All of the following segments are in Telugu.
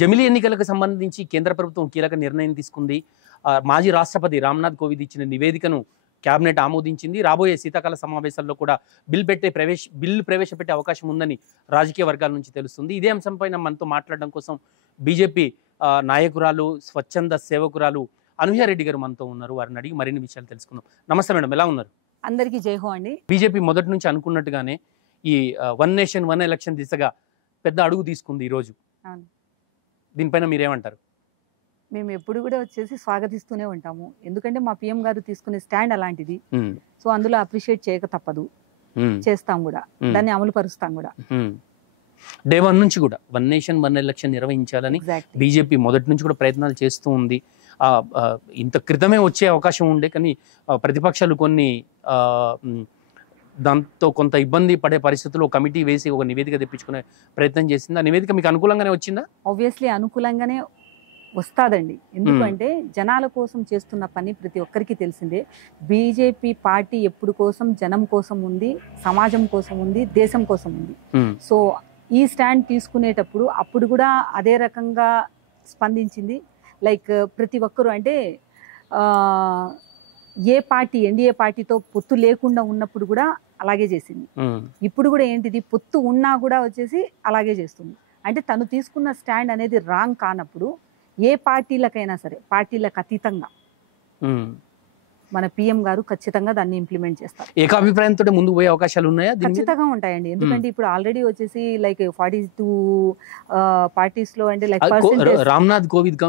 జమిలీ ఎన్నికలకు సంబంధించి కేంద్ర ప్రభుత్వం కీలక నిర్ణయం తీసుకుంది. మాజీ రాష్ట్రపతి రామ్‌నాథ్ కోవింద్ ఇచ్చిన నివేదికను కేబినెట్ ఆమోదించింది. రాబోయే శీతాకాల సమావేశాల్లో కూడా బిల్లు ప్రవేశపెట్టే అవకాశం ఉందని రాజకీయ వర్గాల నుంచి తెలుస్తుంది. ఇదే అంశంపైన మనతో మాట్లాడడం కోసం బీజేపీ నాయకురాలు, స్వచ్ఛంద సేవకురాలు అనూహ్య రెడ్డి గారు మనతో ఉన్నారు. వారిని అడిగి మరిన్ని విషయాలు తెలుసుకుందాం. నమస్తే మేడం, ఎలా ఉన్నారు? అందరికీ జై హో అండి. బీజేపీ మొదటి నుంచి అనుకున్నట్టుగానే ఈ వన్ నేషన్ వన్ ఎలక్షన్ దిశగా పెద్ద అడుగు తీసుకుంది ఈరోజు. దీనిపైన మీరేమంటారు? మేము ఎప్పుడు కూడా వచ్చేసి స్వాగతిస్తూనే ఉంటాము. ఎందుకంటే మా పిఎం గారు తీసుకునే స్టాండ్ అలాంటిది. సో అందులో అప్రిషియేట్ చేయక తప్పదు, చేస్తాం కూడా, దాన్ని అమలు పరుస్తాం కూడా. డే వన్ నుంచి కూడా వన్ నేషన్ వన్ ఎలక్షన్ నిర్వహించాలని బీజేపీ మొదటి నుంచి కూడా ప్రయత్నాలు చేస్తూ ఉంది. ఇంత క్రితమే వచ్చే అవకాశం ఉండే, కానీ ప్రతిపక్షాలు కొన్ని దాంతో కొంత ఇబ్బంది పడే పరిస్థితుల్లో కమిటీ వేసి ఒక నివేదిక తెప్పించుకునే ప్రయత్నం చేసింది. ఆ నివేదిక మీకు అనుకూలంగానే వచ్చిందా? ఆబ్వియస్లీ అనుకూలంగానే వస్తాదండి. ఎందుకంటే జనాల కోసం చేస్తున్న పని ప్రతి ఒక్కరికి తెలిసిందే. బీజేపీ పార్టీ ఎప్పుడు కోసం జనం కోసం ఉంది, సమాజం కోసం ఉంది, దేశం కోసం ఉంది. సో ఈ స్టాండ్ తీసుకునేటప్పుడు అప్పుడు కూడా అదే రకంగా స్పందించింది. లైక్ ప్రతి ఒక్కరు అంటే ఏ పార్టీ ఎన్డీఏ పార్టీతో పొత్తు లేకుండా ఉన్నప్పుడు కూడా అలాగే చేసింది. ఇప్పుడు కూడా ఏంటిది, పొత్తు ఉన్నా కూడా వచ్చేసి అలాగే చేస్తుంది. అంటే తను తీసుకున్న స్టాండ్ అనేది రాంగ్ కానప్పుడు ఏ పార్టీలకైనా సరే, పార్టీలకు అతీతంగా మన పిఎం గారు ఖచ్చితంగా దాన్ని ఇంప్లిమెంట్ చేస్తారు. ఏకాభిప్రాయంతో ముందుకు పోయే అవకాశాలు ఉన్నాయా? ఖచ్చితంగా ఉంటాయండి. ఎందుకంటే ఇప్పుడు ఆల్రెడీ వచ్చేసి లైక్ 42 పార్టీస్ లో అంటే లైక్ రామ్‌నాథ్ కోవింద్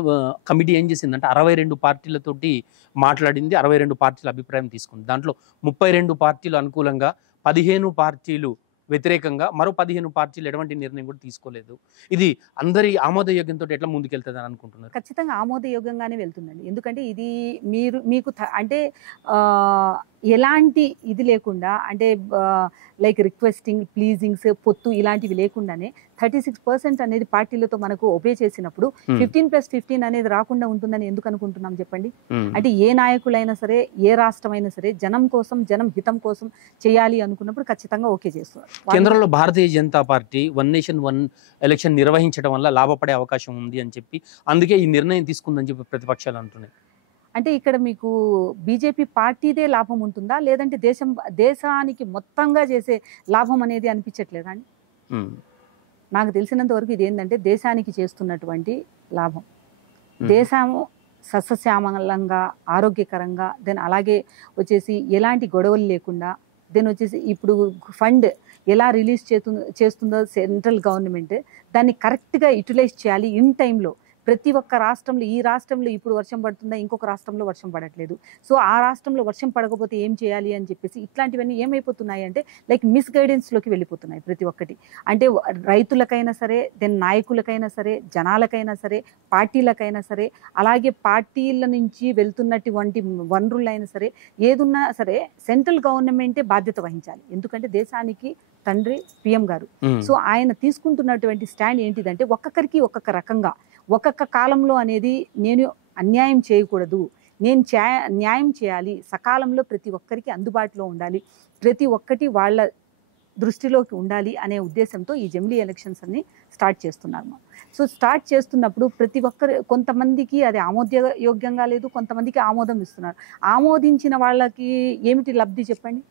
కమిటీ ఏం చేసిందంటే 62 పార్టీలతోటి మాట్లాడింది. 62 పార్టీల అభిప్రాయం తీసుకుంది. దాంట్లో 32 పార్టీలు అనుకూలంగా, 15 పార్టీలు వ్యతిరేకంగా, మరో 15 పార్టీలు ఎటువంటి నిర్ణయం కూడా తీసుకోలేదు. ఇది అందరి ఆమోదయోగ్యంతో ఎట్లా ముందుకెళ్తుంది అని అనుకుంటున్నారు? ఖచ్చితంగా ఆమోదయోగ్యంగానే వెళ్తుందండి. ఎందుకంటే ఇది మీకు అంటే ఎలాంటి ఇది లేకుండా, అంటే లైక్ రిక్వెస్టింగ్, ప్లీజింగ్స్, పొత్తు ఇలాంటివి లేకుండానే 36% అనేది పార్టీలతో మనకు ఒబే చేసినప్పుడు 15+15 అనేది రాకుండా ఉంటుందని ఎందుకు అనుకుంటున్నాం చెప్పండి? అంటే ఏ నాయకులైనా సరే, ఏ రాష్ట్రమైనా సరే జనం కోసం, జనం హితం కోసం చేయాలి అనుకున్నప్పుడు ఖచ్చితంగా ఓకే చేస్తారు. కేంద్రంలో Bharatiya Janata Party one nation one election నిర్వహించడం వల్ల లాభపడే అవకాశం ఉంది అని చెప్పి, అందుకే ఈ నిర్ణయం తీసుకుందని చెప్పి ప్రతిపక్షాలు అంటున్నాయి. అంటే ఇక్కడ మీకు బీజేపీ పార్టీదే లాభం ఉంటుందా, లేదంటే దేశానికి మొత్తంగా చేసే లాభం అనేది అనిపించట్లేదా అండి? నాకు తెలిసినంత వరకు ఇది ఏంటంటే దేశానికి చేస్తున్నటువంటి లాభం. దేశము సస్యశ్యామలంగా, ఆరోగ్యకరంగా, దెన్ అలాగే వచ్చేసి ఎలాంటి గొడవలు లేకుండా, దెన్ వచ్చేసి ఇప్పుడు ఫండ్ ఎలా రిలీజ్ చేస్తుందో సెంట్రల్ గవర్నమెంట్ దాన్ని కరెక్ట్గా యూటిలైజ్ చేయాలి ఇన్ టైంలో. ప్రతి ఒక్క రాష్ట్రంలో, ఈ రాష్ట్రంలో ఇప్పుడు వర్షం పడుతుందా, ఇంకొక రాష్ట్రంలో వర్షం పడట్లేదు, సో ఆ రాష్ట్రంలో వర్షం పడకపోతే ఏం చేయాలి అని చెప్పేసి ఇట్లాంటివన్నీ ఏమైపోతున్నాయి అంటే లైక్ మిస్గైడెన్స్లోకి వెళ్ళిపోతున్నాయి ప్రతి ఒక్కటి. అంటే రైతులకైనా సరే, దెన్ నాయకులకైనా సరే, జనాలకైనా సరే, పార్టీలకైనా సరే, అలాగే పార్టీల నుంచి వెళ్తున్నటువంటి వనరులైనా సరే, ఏదున్నా సరే సెంట్రల్ గవర్నమెంటే బాధ్యత వహించాలి. ఎందుకంటే దేశానికి తండ్రి పిఎం గారు. సో ఆయన తీసుకుంటున్నటువంటి స్టాండ్ ఏంటిదంటే ఒక్కొక్కరికి ఒక్కొక్క రకంగా, ఒక్కొక్క కాలంలో అనేది నేను అన్యాయం చేయకూడదు, నేను న్యాయం చేయాలి, సకాలంలో ప్రతి ఒక్కరికి అందుబాటులో ఉండాలి, ప్రతి ఒక్కటి వాళ్ళ దృష్టిలోకి ఉండాలి అనే ఉద్దేశంతో ఈ జమిలీ ఎలక్షన్స్ అన్ని స్టార్ట్ చేస్తున్నారు. సో స్టార్ట్ చేస్తున్నప్పుడు ప్రతి ఒక్కరు, కొంతమందికి అది ఆమోదయోగ్యంగా లేదు, కొంతమందికి ఆమోదం ఇస్తున్నారు. ఆమోదించిన వాళ్ళకి ఏమిటి లబ్ధి చెప్పండి?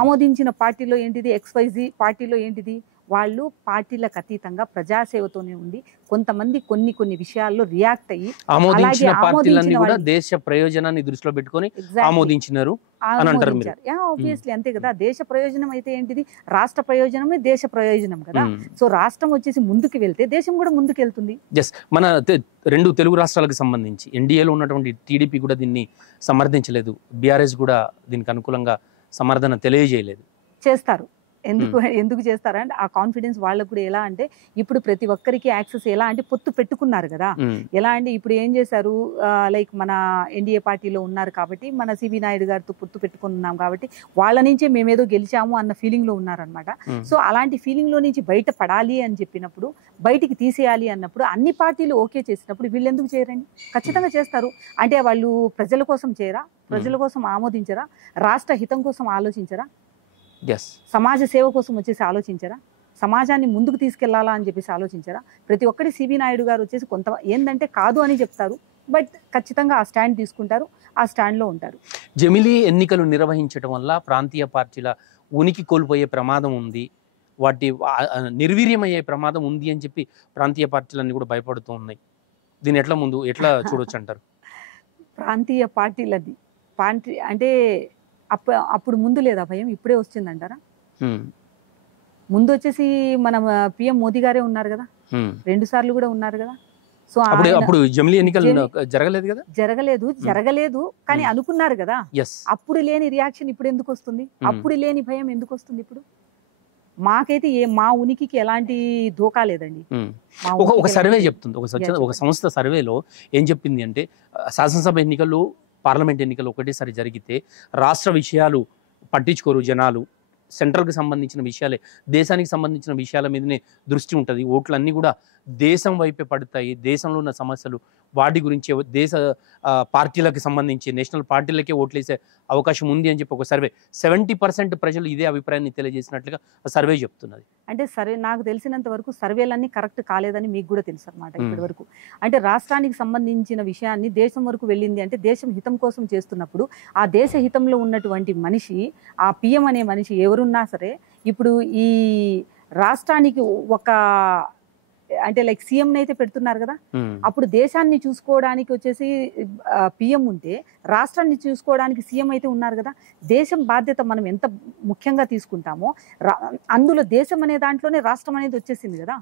ఆమోదించిన పార్టీలో ఏంటిది, XYZ పార్టీలో ఏంటిది, వాళ్ళు పార్టీలకు అతీతంగా ప్రజాసేవతోనే ఉండి కొంతమంది కొన్ని విషయాల్లో రియాక్ట్ అయ్యి ఆమోదించిన పార్టీలన్నీ కూడా దేశ ప్రయోజనాన్ని దృష్టిలో పెట్టుకొని ఆమోదించినారు. ఆబ్వియస్లీ అంతే కదా. దేశ ప్రయోజనం అయితే ఏంటిది, రాష్ట్ర ప్రయోజనమే దేశ ప్రయోజనం కదా. సో రాష్ట్రం వచ్చేసి ముందుకు వెళ్తే దేశం కూడా ముందుకు వెళ్తుంది. మన 2 తెలుగు రాష్ట్రాలకు సంబంధించి ఎన్డీఏలో ఉన్నటువంటి టీడీపీ కూడా దీన్ని సమర్థించలేదు, బీఆర్ఎస్ కూడా దీనికి అనుకూలంగా సమర్థన తెలియజేయలేదు. చేస్తారు. ఎందుకు చేస్తారంటే ఆ కాన్ఫిడెన్స్ వాళ్ళకు కూడా. ఎలా అంటే ఇప్పుడు ప్రతి ఒక్కరికి యాక్సెస్, ఎలా అంటే పొత్తు పెట్టుకున్నారు కదా. ఎలా అంటే ఇప్పుడు ఏం చేశారు, లైక్ మన ఎన్డీఏ పార్టీలో ఉన్నారు కాబట్టి, మన సివి నాయుడు గారితో పొత్తు పెట్టుకున్నాం కాబట్టి వాళ్ళ నుంచే మేమేదో గెలిచాము అన్న ఫీలింగ్ లో ఉన్నారనమాట. సో అలాంటి ఫీలింగ్ లో నుంచి బయట పడాలి అని చెప్పినప్పుడు, బయటికి తీసేయాలి అన్నప్పుడు అన్ని పార్టీలు ఓకే చేసినప్పుడు వీళ్ళు ఎందుకు చేయరండి? ఖచ్చితంగా చేస్తారు. అంటే వాళ్ళు ప్రజల కోసం చేయరా, ప్రజల కోసం ఆమోదించరా, రాష్ట్ర హితం కోసం ఆలోచించరా, yes, సమాజ సేవ కోసం వచ్చేసి ఆలోచించరా? సమాజాన్ని ముందుకు తీసుకెళ్లాలా అని చెప్పేసి ఆలోచించారా? ప్రతి ఒక్కటి సిబి నాయుడు గారు వచ్చేసి కొంత ఏంటంటే కాదు అని చెప్తారు, బట్ ఖచ్చితంగా ఆ స్టాండ్ తీసుకుంటారు, ఆ స్టాండ్లో ఉంటారు. జమిలీ ఎన్నికలు నిర్వహించడం వల్ల ప్రాంతీయ పార్టీల ఉనికి కోల్పోయే ప్రమాదం ఉంది, వాటి నిర్వీర్యమయ్యే ప్రమాదం ఉంది అని చెప్పి ప్రాంతీయ పార్టీలన్నీ కూడా భయపడుతూ ఉన్నాయి. దీన్ని ఎట్లా చూడొచ్చు అంటారు? ప్రాంతీయ పార్టీలది అంటే అప్పుడు ముందు లేదా భయం, ఇప్పుడే వచ్చిందంటారా? ముందు వచ్చేసి మన పిఎం మోదీ గారే ఉన్నారు కదా, 2 సార్లు కూడా ఉన్నారు కదా. సో అప్పుడు జమిలీ ఎన్నికలు జరగలేదు కదా? జరగలేదు కానీ అనుకున్నారు కదా. అప్పుడు లేని రియాక్షన్ ఇప్పుడు ఎందుకు వస్తుంది? అప్పుడు లేని భయం ఎందుకు వస్తుంది ఇప్పుడు? మాకైతే మా ఉనికికి ఎలాంటి ధోకా లేదండి. ఒక సర్వే చెప్తుంది, ఒక సంస్థ సర్వేలో ఏం చెప్పింది అంటే, శాసనసభ ఎన్నికలు పార్లమెంట్ ఎన్నికలు ఒకటేసారి జరిగితే రాష్ట్ర విషయాలు పట్టించుకోరు జనాలు, సెంట్రల్కి సంబంధించిన విషయాలే, దేశానికి సంబంధించిన విషయాల మీదనే దృష్టి ఉంటుంది, ఓట్లన్నీ కూడా దేశం వైపే పడతాయి, దేశంలో ఉన్న సమస్యలు వాటి గురించి దేశ పార్టీలకు సంబంధించి నేషనల్ పార్టీలకే ఓట్లేసే అవకాశం ఉంది అని చెప్పి ఒక సర్వే 70% ప్రజలు ఇదే అభిప్రాయాన్ని తెలియజేసినట్లుగా సర్వే చెప్తున్నది. అంటే నాకు తెలిసినంత వరకు సర్వేలన్నీ కరెక్ట్ కాలేదని మీకు కూడా తెలుసు అనమాట ఇప్పటి వరకు. అంటే రాష్ట్రానికి సంబంధించిన విషయాన్ని దేశం వరకు వెళ్ళింది అంటే దేశం హితం కోసం చేస్తున్నప్పుడు ఆ దేశ హితంలో ఉన్నటువంటి మనిషి, ఆ పిఎం అనే మనిషి ఎవరున్నా సరే, ఇప్పుడు ఈ రాష్ట్రానికి ఒక అంటే లైక్ సీఎంని అయితే పెడుతున్నారు కదా, అప్పుడు దేశాన్ని చూసుకోవడానికి వచ్చేసి పిఎం ఉంటే రాష్ట్రాన్ని చూసుకోవడానికి సీఎం అయితే ఉన్నారు కదా. దేశం బాధ్యత మనం ఎంత ముఖ్యంగా తీసుకుంటామో అందులో దేశం అనే దాంట్లోనే రాష్ట్రం అనేది వచ్చేసింది కదా.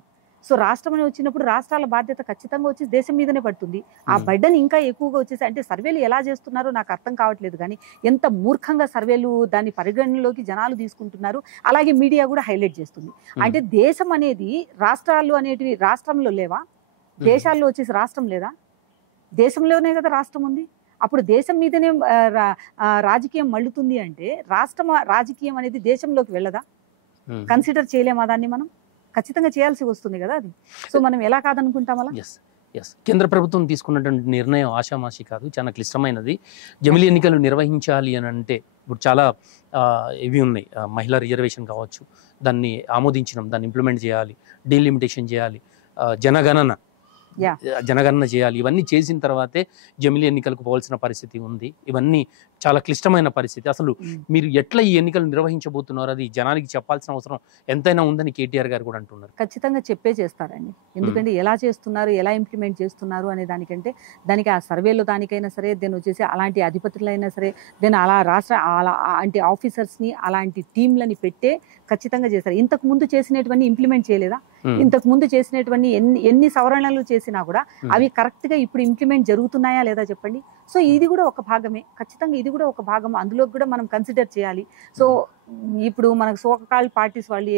సో రాష్ట్రం అనేది వచ్చినప్పుడు రాష్ట్రాల బాధ్యత ఖచ్చితంగా వచ్చి దేశం మీదనే పడుతుంది. ఆ బర్డన్ ఇంకా ఎక్కువగా వచ్చేసి, అంటే సర్వేలు ఎలా చేస్తున్నారో నాకు అర్థం కావట్లేదు కానీ ఎంత మూర్ఖంగా సర్వేలు దాన్ని పరిగణనలోకి జనాలు తీసుకుంటున్నారు, అలాగే మీడియా కూడా హైలైట్ చేస్తుంది. అంటే దేశం అనేది రాష్ట్రాలు అనేటివి రాష్ట్రంలో లేవా? దేశాల్లో వచ్చేసి రాష్ట్రం లేదా? దేశంలోనే కదా రాష్ట్రం ఉంది. అప్పుడు దేశం మీదనే రాజకీయం మళ్ళుతుంది అంటే రాజకీయం అనేది దేశంలోకి వెళ్ళదా? కన్సిడర్ చేయలేమా దాన్ని? మనం ఖచ్చితంగా చేయాల్సి వస్తుంది కదా అది. సో మనం ఎలా కాదనుకుంటాం అలా? కేంద్ర ప్రభుత్వం తీసుకున్నటువంటి నిర్ణయం ఆషామాషి కాదు, చాలా క్లిష్టమైనది. జమిలీ ఎన్నికలు నిర్వహించాలి అని అంటే ఇప్పుడు చాలా ఇవి ఉన్నాయి, మహిళా రిజర్వేషన్ కావచ్చు, దాన్ని ఆమోదించడం, దాన్ని ఇంప్లిమెంట్ చేయాలి, డీలిమిటేషన్ చేయాలి, జనగణన చేయాలి. ఇవన్నీ చేసిన తర్వాతే జమిలీ ఎన్నికలకు పోవాల్సిన పరిస్థితి ఉంది. ఇవన్నీ చాలా క్లిష్టమైన పరిస్థితి. అసలు మీరు ఎట్లా ఈ ఎన్నికలు నిర్వహించబోతున్నారు అది జనానికి చెప్పాల్సిన అవసరం ఎంతైనా ఉందని కేటీఆర్ గారు కూడా అంటున్నారు. ఖచ్చితంగా చెప్పే చేస్తారండి. ఎందుకంటే ఎలా చేస్తున్నారు, ఎలా ఇంప్లిమెంట్ చేస్తున్నారు అనే దానికంటే దానికి ఆ సర్వేలో దానికైనా సరే, దాని వచ్చేసి అలాంటి అధిపతులైనా సరే, దాని అలా రాష్ట్ర అంటే ఆఫీసర్స్ని అలాంటి టీంలని పెట్టే ఖచ్చితంగా చేస్తారు. ఇంతకు ముందు చేసినటువంటి ఇంప్లిమెంట్ చేయలేదా? ఇంతకు ముందు చేసినటువంటి ఎన్ని సవరణలు చేసినా కూడా అవి కరెక్ట్ గా ఇప్పుడు ఇంప్లిమెంట్ జరుగుతున్నాయా లేదా చెప్పండి. సో ఇది కూడా ఒక భాగమే, ఖచ్చితంగా ఇది కూడా ఒక భాగం, అందులో కూడా మనం కన్సిడర్ చేయాలి. సో ఇప్పుడు మనకు సోకాల్ పార్టీస్ వాళ్ళు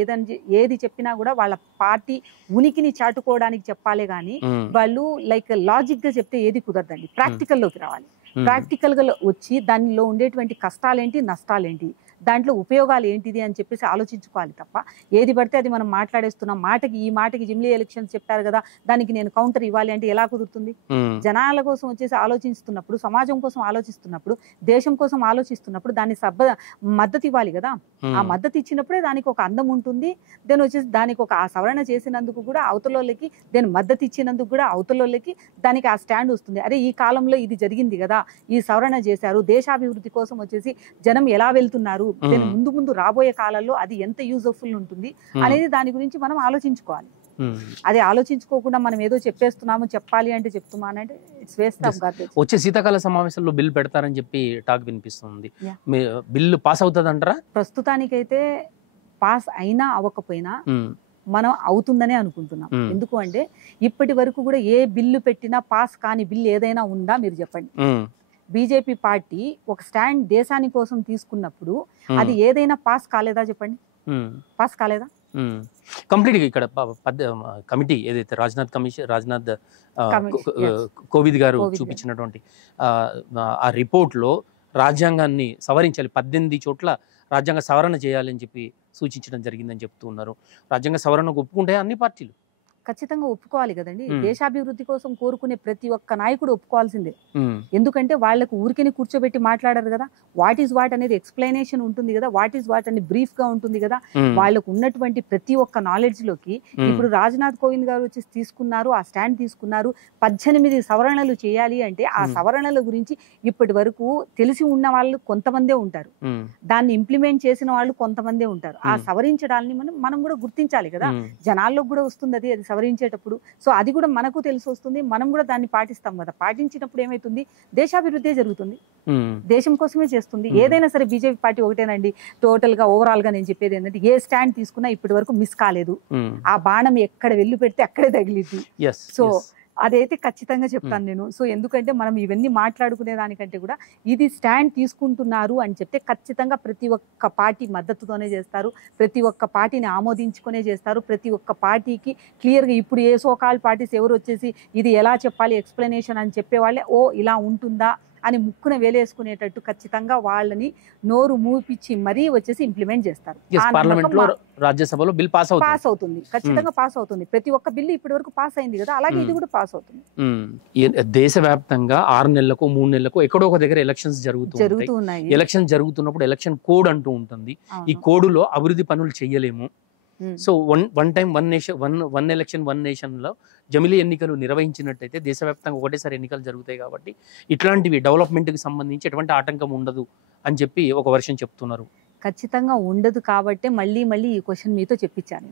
ఏది చెప్పినా కూడా వాళ్ళ పార్టీ ఉనికిని చాటుకోవడానికి చెప్పాలే కానీ వాళ్ళు లైక్ లాజిక్ గా చెప్తే ఏది కుదరదండి. ప్రాక్టికల్లోకి రావాలి, ప్రాక్టికల్ గా వచ్చి దానిలో ఉండేటువంటి కష్టాలేంటి, నష్టాలేంటి, దాంట్లో ఉపయోగాలు ఏంటిది అని చెప్పేసి ఆలోచించుకోవాలి తప్ప ఏది పడితే అది మనం మాట్లాడేస్తున్నాం. ఈ మాటకి జిమ్లీ ఎలక్షన్స్ చెప్పారు కదా, దానికి నేను కౌంటర్ ఇవ్వాలి అంటే ఎలా కుదురుతుంది? జనాల కోసం వచ్చేసి ఆలోచిస్తున్నప్పుడు, సమాజం కోసం ఆలోచిస్తున్నప్పుడు, దేశం కోసం ఆలోచిస్తున్నప్పుడు దాన్ని మద్దతు ఇవ్వాలి కదా. ఆ మద్దతు ఇచ్చినప్పుడే దానికి ఒక అందం ఉంటుంది. దాని వచ్చేసి దానికి ఒక ఆ సవరణ చేసినందుకు కూడా అవతలోళ్ళకి, దాని మద్దతు ఇచ్చినందుకు కూడా అవతలోళ్ళకి దానికి ఆ స్టాండ్ వస్తుంది. అరే ఈ కాలంలో ఇది జరిగింది కదా, ఈ సవరణ చేశారు, దేశాభివృద్ధి కోసం వచ్చేసి జనం ఎలా వెళ్తున్నారు, ముందు ముందు రాబోయే కాలంలో అది ఎంత యూజ్ఫుల్ ఉంటుంది అనేది దాని గురించి మనం ఆలోచించుకోవాలి. అదే ఆలోచించుకోకుండా మనం ఏదో చెప్పేస్తున్నాము, చెప్పాలి అంటే చెప్తున్నానంటే ఇట్స్ వేస్ట్ ఆఫ్ గార్బేజ్. వచ్చే శీతాకాల సమావేశంలో బిల్ పెడతారని చెప్పి టాక్ వినిపిస్తుంది. బిల్లు పాస్ అవుతుంది అంటారా? ప్రస్తుతానికైతే పాస్ అయినా అవ్వకపోయినా మనం అవుతుందనే అనుకుంటున్నాం. ఎందుకు అంటే ఇప్పటి వరకు కూడా ఏ బిల్లు పెట్టినా పాస్ కాని బిల్లు ఏదైనా ఉందా మీరు చెప్పండి. బీజేపీ పార్టీ ఒక స్టాండ్ దేశాని కోసం తీసుకున్నప్పుడు అది ఏదైనా పాస్ కాలేదా చెప్పండి? పాస్ కాలేదా? కంప్లీట్ గా ఇక్కడ కమిటీ ఏదైతే రాజ్నాథ్ కోవిద్ గారు చూపించినటువంటి ఆ రిపోర్ట్ లో రాజ్యాంగాన్ని సవరించాలి, 18 చోట్ల రాజ్యాంగ సవరణ చేయాలని చెప్పి సూచించడం జరిగిందని చెప్తూ ఉన్నారు. రాజ్యాంగ సవరణ ఒప్పుకుంటే అన్ని పార్టీలు ఖచ్చితంగా ఒప్పుకోవాలి కదండి. దేశాభివృద్ధి కోసం కోరుకునే ప్రతి ఒక్క నాయకుడు ఒప్పుకోవాల్సిందే. ఎందుకంటే వాళ్ళకు ఊరికే కూర్చోబెట్టి మాట్లాడారు కదా, వాట్ ఈస్ వాట్ అనేది ఎక్స్ప్లెనేషన్ ఉంటుంది కదా, వాట్ ఈస్ వాట్ అని బ్రీఫ్ గా ఉంటుంది కదా. వాళ్ళకు ఉన్నటువంటి ప్రతి ఒక్క నాలెడ్జ్ లోకి ఇప్పుడు రాజ్నాథ్ కోవింద్ గారు వచ్చి తీసుకున్నారు, ఆ స్టాండ్ తీసుకున్నారు. 18 సవరణలు చేయాలి అంటే ఆ సవరణల గురించి ఇప్పటి వరకు తెలిసి ఉన్న వాళ్ళు కొంతమందే ఉంటారు, దాన్ని ఇంప్లిమెంట్ చేసిన వాళ్ళు కొంతమందే ఉంటారు. ఆ సవరించడాన్ని మనం కూడా గుర్తించాలి కదా, జనాల్లోకి కూడా వస్తుంది అది సవరించేటప్పుడు. సో అది కూడా మనకు తెలిసి వస్తుంది, మనం కూడా దాన్ని పాటిస్తాం కదా. పాటించినప్పుడు ఏమైతుంది, దేశాభివృద్ధి జరుగుతుంది, దేశం కోసమే చేస్తుంది. ఏదైనా సరే బీజేపీ పార్టీ ఒకటేనండి, టోటల్ గా ఓవరాల్ గా నేను చెప్పేది ఏంటంటే ఏ స్టాండ్ తీసుకున్నా ఇప్పటి వరకు మిస్ కాలేదు. ఆ బాణం ఎక్కడ వెళ్ళి పెడితే అక్కడే తగిలిద్ది. సో అదైతే ఖచ్చితంగా చెప్తాను నేను. సో ఎందుకంటే మనం ఇవన్నీ మాట్లాడుకునే దానికంటే కూడా ఇది స్టాండ్ తీసుకుంటున్నారు అని చెప్తే ఖచ్చితంగా ప్రతి ఒక్క పార్టీ మద్దతుతోనే చేస్తారు, ప్రతి ఒక్క పార్టీని ఆమోదించుకునే చేస్తారు. ప్రతి ఒక్క పార్టీకి క్లియర్గా ఇప్పుడు ఏ సోకాల్ పార్టీస్ ఎవరు వచ్చేసి ఇది ఎలా చెప్పాలి ఎక్స్ప్లెనేషన్ అని చెప్పేవాళ్ళే ఓ ఇలా ఉంటుందా అని ముక్కున వేలేసుకునేటట్టు ఖచ్చితంగా వాళ్ళని నోరు మూపిచ్చి మరీ వచ్చేసి ఇంప్లిమెంట్ చేస్తారు. రాజ్యసభలో బిల్ పాస్ అవుతుంది, ఖచ్చితంగా పాస్ అవుతుంది. ప్రతి ఒక్క బిల్లు ఇప్పటి వరకు పాస్ అయింది కదా, అలాగే ఇది కూడా పాస్ అవుతుంది. దేశవ్యాప్తంగా 6 నెలలకు 3 నెలలకు ఎక్కడో ఒక దగ్గర ఎలక్షన్స్ జరుగుతున్నాయి. ఎలక్షన్ జరుగుతున్నప్పుడు ఎలక్షన్ కోడ్ అంటూ ఉంటుంది. ఈ కోడులో అభివృద్ధి పనులు చెయ్యలేము. So one time one election one nation లో జమిలీ ఎన్నికలు నిర్వహించినట్టయితే దేశవ్యాప్తంగా ఒకటేసారి ఎన్నికలు జరుగుతాయి కాబట్టి ఇట్లాంటివి డెవలప్మెంట్ కి సంబంధించి ఎటువంటి ఆటంకం ఉండదు అని చెప్పి ఒక వర్షన్ చెప్తున్నారు. ఖచ్చితంగా ఉండదు కాబట్టి మళ్ళీ ఈ క్వశ్చన్ మీతో చెప్పించాను.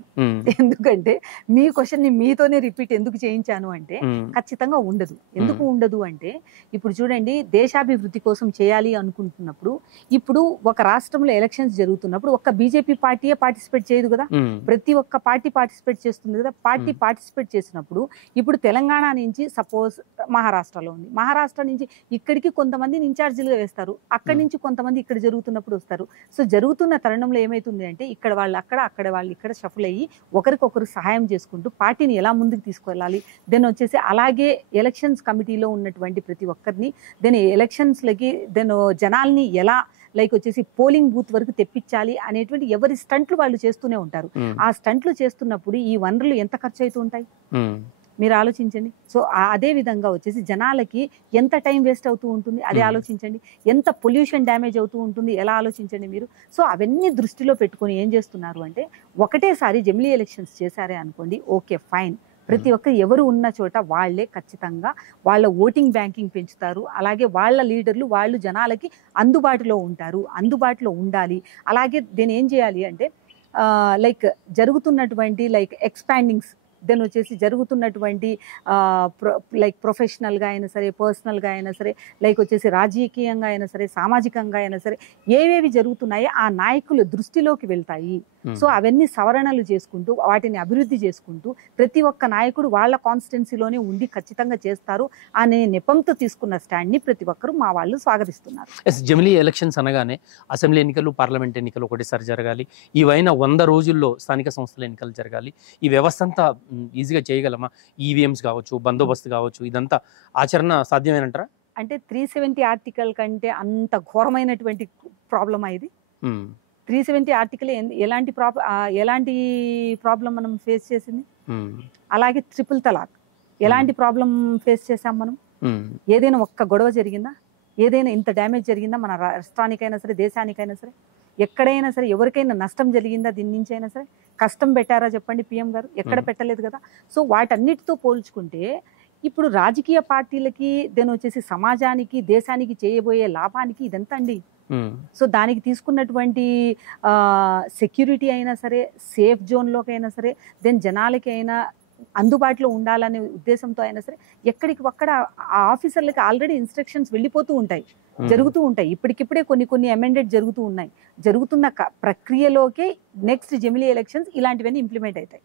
ఎందుకంటే మీ క్వశ్చన్ ని మీతోనే రిపీట్ ఎందుకు చేయించాను అంటే ఖచ్చితంగా ఉండదు. ఎందుకు ఉండదు అంటే ఇప్పుడు చూడండి, దేశాభివృద్ధి కోసం చేయాలి అనుకుంటున్నప్పుడు ఇప్పుడు ఒక రాష్ట్రంలో ఎలక్షన్స్ జరుగుతున్నప్పుడు ఒక్క బీజేపీ పార్టీయే పార్టిసిపేట్ చేయదు కదా, ప్రతి ఒక్క పార్టీ పార్టిసిపేట్ చేస్తుంది కదా. పార్టీ పార్టిసిపేట్ చేసినప్పుడు ఇప్పుడు తెలంగాణ నుంచి సపోజ్ మహారాష్ట్రలో ఉంది, మహారాష్ట్ర నుంచి ఇక్కడికి కొంతమందిని ఇన్ఛార్జీలుగా వేస్తారు, అక్కడి నుంచి కొంతమంది ఇక్కడ జరుగుతున్నప్పుడు వస్తారు. సో జరుగుతున్న తరుణంలో ఏమైతుంది అంటే ఇక్కడ వాళ్ళు అక్కడ వాళ్ళు ఇక్కడ షఫుల్ అయ్యి ఒకరికొకరు సహాయం చేసుకుంటూ పార్టీని ఎలా ముందుకు తీసుకెళ్ళాలి, దెన్ వచ్చేసి అలాగే ఎలక్షన్స్ కమిటీలో ఉన్నటువంటి ప్రతి ఒక్కరిని దెన్ ఎలక్షన్స్లకి దెన్ జనాల్ని ఎలా లైక్ వచ్చేసి పోలింగ్ బూత్ వరకు తెప్పించాలి అనేటువంటి ఎవరి స్టంట్లు వాళ్ళు చేస్తూనే ఉంటారు. ఆ స్టంట్లు చేస్తున్నప్పుడు ఈ వనరులు ఎంత ఖర్చు అవుతూ ఉంటాయి మీరు ఆలోచించండి. సో అదే విధంగా వచ్చేసి జనాలకి ఎంత టైం వేస్ట్ అవుతూ ఉంటుంది అదే ఆలోచించండి, ఎంత పొల్యూషన్ డ్యామేజ్ అవుతూ ఉంటుంది ఎలా ఆలోచించండి మీరు. సో అవన్నీ దృష్టిలో పెట్టుకొని ఏం చేస్తున్నారు అంటే ఒకటేసారి జమిలీ ఎలక్షన్స్ చేశారే అనుకోండి, ఓకే ఫైన్, ప్రతి ఒక్కరు ఎవరు ఉన్న చోట వాళ్లే ఖచ్చితంగా వాళ్ళ ఓటింగ్ బ్యాంకింగ్ పెంచుతారు, అలాగే వాళ్ళ లీడర్లు వాళ్ళు జనాలకి అందుబాటులో ఉంటారు, అందుబాటులో ఉండాలి. అలాగే దీన్ని ఏం చేయాలి అంటే లైక్ జరుగుతున్నటువంటి లైక్ ఎక్స్పాండింగ్స్ దెన్ వచ్చేసి జరుగుతున్నటువంటి లైక్ ప్రొఫెషనల్గా అయినా సరే, పర్సనల్గా అయినా సరే, లైక్ వచ్చేసి రాజకీయంగా అయినా సరే, సామాజికంగా అయినా సరే ఏవేవి జరుగుతున్నాయో ఆ నాయకుల దృష్టిలోకి వెళ్తాయి. సో అవన్నీ సవరణలు చేసుకుంటూ వాటిని అభివృద్ధి చేసుకుంటూ ప్రతి ఒక్క నాయకుడు వాళ్ళ కాన్స్టిట్యున్సీలోనే ఉండి ఖచ్చితంగా చేస్తారు అనే నెపంతో తీసుకున్న స్టాండ్ని ప్రతి ఒక్కరు మా వాళ్ళు స్వాగతిస్తున్నారు. జమిలీ ఎలక్షన్స్ అనగానే అసెంబ్లీ ఎన్నికలు, పార్లమెంట్ ఎన్నికలు ఒకటేసారి జరగాలి, ఇవైనా 100 రోజుల్లో స్థానిక సంస్థల ఎన్నికలు జరగాలి. ఈ వ్యవస్థ అంతా ఈజీగా చేయగలమా? ఈవీఎంస్ కావచ్చు, బందోబస్తు కావచ్చు, ఇదంతా ఆచరణ సాధ్యమేనంటారా? అంటే 370 ఆర్టికల్ కంటే అంత ఘోరమైనటువంటి ప్రాబ్లమా ఇది? 370 ఆర్టికల్ ఎలాంటి ప్రాబ్లం మనం ఫేస్ చేసింది? అలాగే ట్రిపుల్ తలాక్ ఎలాంటి ప్రాబ్లం ఫేస్ చేసాం మనం? ఏదైనా ఒక్క గొడవ జరిగిందా? ఏదైనా ఇంత డ్యామేజ్ జరిగిందా మన రాష్ట్రానికైనా సరే, దేశానికైనా సరే? ఎక్కడైనా సరే ఎవరికైనా నష్టం జరిగిందా దీని నుంచి అయినా సరే? కష్టం పెట్టారా చెప్పండి పిఎం గారు? ఎక్కడ పెట్టలేదు కదా. సో వాటన్నిటితో పోల్చుకుంటే ఇప్పుడు రాజకీయ పార్టీలకి దెన్ వచ్చేసి సమాజానికి, దేశానికి చేయబోయే లాభానికి ఇదంతా అండి. సో దానికి తీసుకున్నటువంటి సెక్యూరిటీ అయినా సరే, సేఫ్ జోన్లోకి అయినా సరే, దెన్ జనాలకి అయినా అందుబాటులో ఉండాలనే ఉద్దేశంతో అయినా సరే ఎక్కడికి ఒక్కడ ఆ ఆఫీసర్లకి ఆల్రెడీ ఇన్స్ట్రక్షన్స్ వెళ్ళిపోతూ ఉంటాయి, జరుగుతూ ఉంటాయి. ఇప్పటికిప్పుడే కొన్ని అమెండెడ్ జరుగుతూ ఉన్నాయి. జరుగుతున్న ప్రక్రియలోకే నెక్స్ట్ జమిలీ ఎలక్షన్స్ ఇలాంటివన్నీ ఇంప్లిమెంట్ అవుతాయి.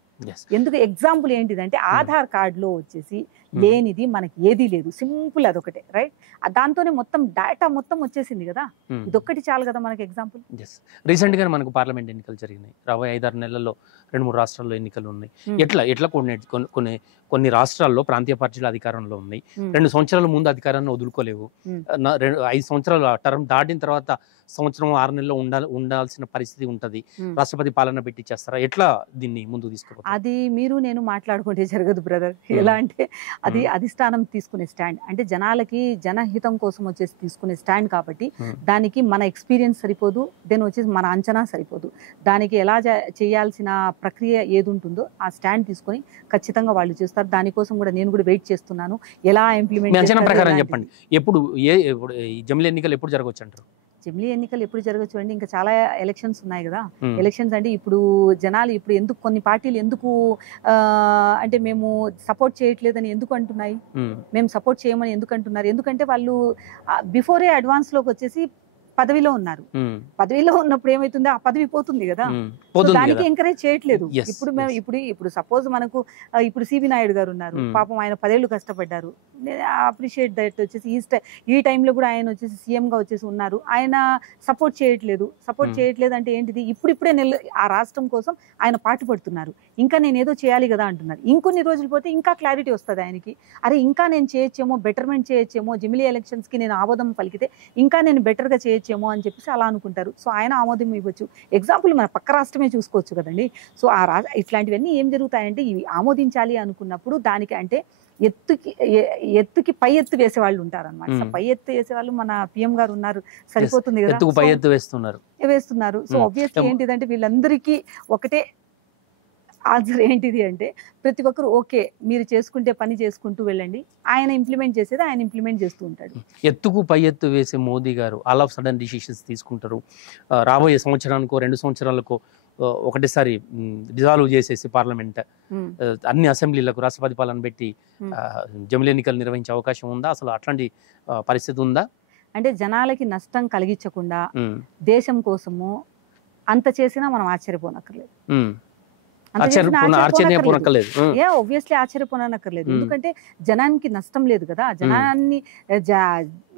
ఎందుకు ఎగ్జాంపుల్ ఏంటిదంటే ఆధార్ కార్డులో వచ్చేసి లేనిది మనకి ఏదీ లేదు, సింపుల్ అదొకటే, రైట్? దాంతోనే మొత్తం డేటా మొత్తం వచ్చేసింది కదా, ఇదొక్కటి చాలు కదా మనకి ఎగ్జాంపుల్. రీసెంట్ గా మనకు పార్లమెంట్ ఎన్నికలు జరిగినాయి, రాబోయే 5-6 నెలల్లో 2-3 రాష్ట్రాల్లో ఎన్నికలు ఉన్నాయి. ఎట్లా కొన్ని రాష్ట్రాల్లో ప్రాంతీయ పార్టీలు అధికారంలో ఉన్నాయి. 2 సంవత్సరాల ముందు అధికారాన్ని వదులుకోలేవు. 5 సంవత్సరాల టర్మ్ దాటిన తర్వాత సంవత్సరం 6 నెలల్లో ఉండాల్సిన పరిస్థితి ఉంటది, రాష్ట్రపతి పాలన పెట్టి చేస్తారా? ఎట్లా దీన్ని ముందుకు తీసుకుపోతారు? అది మీరు నేను మాట్లాడుకుంటే జరగదు బ్రదర్. ఎలా అంటే అది అధిష్టానం తీసుకునే స్టాండ్, అంటే జనాలకి జనహితం కోసం వచ్చేసి తీసుకునే స్టాండ్ కాబట్టి దానికి మన ఎక్స్పీరియన్స్ సరిపోదు, దెన్ వచ్చేసి మన అంచనా సరిపోదు. దానికి ఎలా చేయాల్సిన ప్రక్రియ ఏది ఉంటుందో ఆ స్టాండ్ తీసుకొని ఖచ్చితంగా వాళ్ళు చేస్తారు. దానికోసం కూడా నేను కూడా వెయిట్ చేస్తున్నాను. ఎలా ఇంప్లిమెంట్ అంచనా ప్రకారం చెప్పండి, ఎప్పుడు ఈ జమిలీ ఎన్నికలు ఎప్పుడు జరగవచ్చు అంటారు? జమిలీ ఎన్నికలు ఎప్పుడు జరగచ్చు అండి? ఇంకా చాలా ఎలక్షన్స్ ఉన్నాయి కదా. ఎలక్షన్స్ అంటే ఇప్పుడు జనాలు ఇప్పుడు ఎందుకు కొన్ని పార్టీలు ఎందుకు అంటే మేము సపోర్ట్ చేయట్లేదని ఎందుకు అంటున్నాయి, మేము సపోర్ట్ చేయమని ఎందుకు అంటున్నారు? ఎందుకంటే వాళ్ళు బిఫోరే అడ్వాన్స్ లోకి వచ్చేసి పదవిలో ఉన్నారు. పదవిలో ఉన్నప్పుడు ఏమైతుంది, ఆ పదవి పోతుంది కదా, దానికి ఎంకరేజ్ చేయట్లేదు. ఇప్పుడు సపోజ్ మనకు ఇప్పుడు సిబి నాయుడు గారు ఉన్నారు, పాపం ఆయన 10 ఏళ్ళు కష్టపడ్డారు. Appreciate that. వచ్చేసి ఈ టైంలో కూడా ఆయన వచ్చేసి సీఎం గా వచ్చేసి ఉన్నారు, ఆయన సపోర్ట్ చేయట్లేదు. సపోర్ట్ చేయట్లేదు అంటే ఏంటిది, ఇప్పుడిప్పుడే ఆ రాష్ట్రం కోసం ఆయన పాటు పడుతున్నారు. ఇంకా నేను ఏదో చేయాలి కదా అంటున్నారు. ఇంకొన్ని రోజులు పోతే ఇంకా క్లారిటీ వస్తుంది ఆయనకి, అరే ఇంకా నేను చేయొచ్చేమో, బెటర్మెంట్ చేయొచ్చేమో, జమిలీ ఎలక్షన్స్ కి నేను ఆమోదం పలికితే ఇంకా నేను బెటర్ గా చేయొచ్చేమో అని చెప్పేసి అలా అనుకుంటారు. సో ఆయన ఆమోదం ఇవ్వచ్చు. ఎగ్జాంపుల్ మన పక్క రాష్ట్రమే చూసుకోవచ్చు కదండి. సో ఇట్లాంటివన్నీ ఏం జరుగుతాయంటే, ఇవి ఆమోదించాలి అనుకున్నప్పుడు దానికి అంటే ఎత్తుకి పై ఎత్తు వేసే వాళ్ళు ఉంటారు అనమాట. పై ఎత్తు వేసే వాళ్ళు మన పిఎం గారు ఉన్నారు, సరిపోతుంది కదా, వేస్తున్నారు. సో ఆబ్వియస్లీ ఏంటిదంటే వీళ్ళందరికీ ఒకటే ఆన్సర్ ఏంటిది అంటే, ప్రతి ఒక్కరు ఓకే మీరు చేసుకుంటే పని చేసుకుంటూ వెళ్ళండి, ఆయన ఇంప్లిమెంట్ చేసేది ఆయన ఇంప్లిమెంట్ చేస్తూ ఉంటాడు. ఎత్తుకు పై ఎత్తు వేసే మోదీ గారు ఆల్ ఆఫ్ సడన్ డిసిషన్స్ తీసుకుంటారు. రాబోయే సంవత్సరానికో 2 సంవత్సరాలకో ఒకటేసారి డిజాల్వ్ చేసేసి పార్లమెంట్ అన్ని అసెంబ్లీలకు రాష్ట్రపతి పాలన పెట్టి జమిలీ ఎన్నికలు నిర్వహించే అవకాశం ఉందా? అసలు అట్లాంటి పరిస్థితి ఉందా? అంటే జనాలకి నష్టం కలిగించకుండా దేశం కోసము అంత చేసినా మనం ఆశ్చర్యపోనక్కర్లేదు. ఆబ్వియస్లీ ఆశ్చర్యపోనక్కర్లేదు. ఎందుకంటే జనానికి నష్టం లేదు కదా.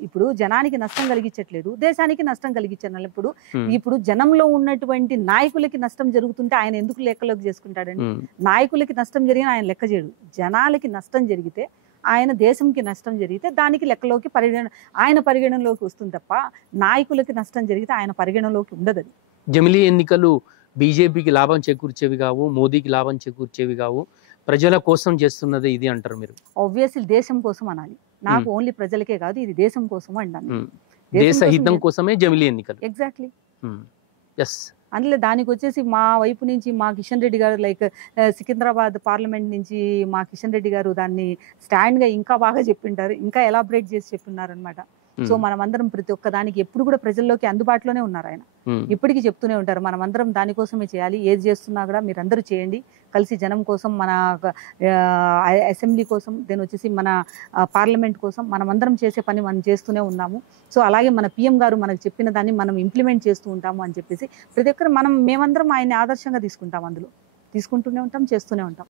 ఇప్పుడు జనానికి నష్టం కలిగించట్లేదు, దేశానికి నష్టం కలిగించినప్పుడు ఇప్పుడు జనంలో ఉన్నటువంటి నాయకులకి నష్టం జరుగుతుంటే ఆయన ఎందుకు లెక్కలోకి చేసుకుంటాడండి? నాయకులకి నష్టం జరిగిన ఆయన లెక్క చేయడు. జనాలకి నష్టం జరిగితే, ఆయన దేశంకి నష్టం జరిగితే దానికి లెక్కలోకి ఆయన పరిగణనలోకి వస్తుంది తప్ప నాయకులకి నష్టం జరిగితే ఆయన పరిగణనలోకి ఉండదు. జమిలీ ఎన్నికలు బీజేపీకి లాభం చేకూర్చేవి కావు, మోదీకి లాభం చేకూర్చేవి కావు, ప్రజల కోసం చేస్తున్నది ఇది అంటారు మీరు? ఆబ్వియస్లీ దేశం కోసం అనాలి. నాకు ఓన్లీ ప్రజలకే కాదు, ఇది దేశం కోసం అన్నాను. దేశ హితం కోసమే జమిలీ ఎన్నికలు. ఎగ్జాక్ట్లీ. ఎస్. అందులో దానికి వచ్చేసి మా వైపు నుంచి మా కిషన్ రెడ్డి గారు లైక్ సికింద్రాబాద్ పార్లమెంట్ నుంచి మా కిషన్ రెడ్డి గారు దాన్ని స్టాండ్ గా ఇంకా బాగా చెప్పింటారు, ఇంకా ఎలాబరేట్ చేసి చెప్తున్నారు అనమాట. సో మనమందరం ప్రతి ఒక్క దానికి ఎప్పుడు కూడా ప్రజల్లోకి అందుబాటులోనే ఉన్నారు ఆయన. ఇప్పటికీ చెప్తూనే ఉంటారు మనమందరం దానికోసమే చేయాలి, ఏది చేస్తున్నా కూడా మీరందరూ చేయండి కలిసి, జనం కోసం, మన అసెంబ్లీ కోసం, దెన్ వచ్చేసి మన పార్లమెంట్ కోసం మనమందరం చేసే పని మనం చేస్తూనే ఉన్నాము. సో అలాగే మన పిఎం గారు మనకు చెప్పిన దాన్ని మనం ఇంప్లిమెంట్ చేస్తూ ఉంటాము అని చెప్పేసి ప్రతి ఒక్కరు మేమందరం ఆయన్ని ఆదర్శంగా తీసుకుంటాం, అందులో తీసుకుంటూనే ఉంటాం, చేస్తూనే ఉంటాం.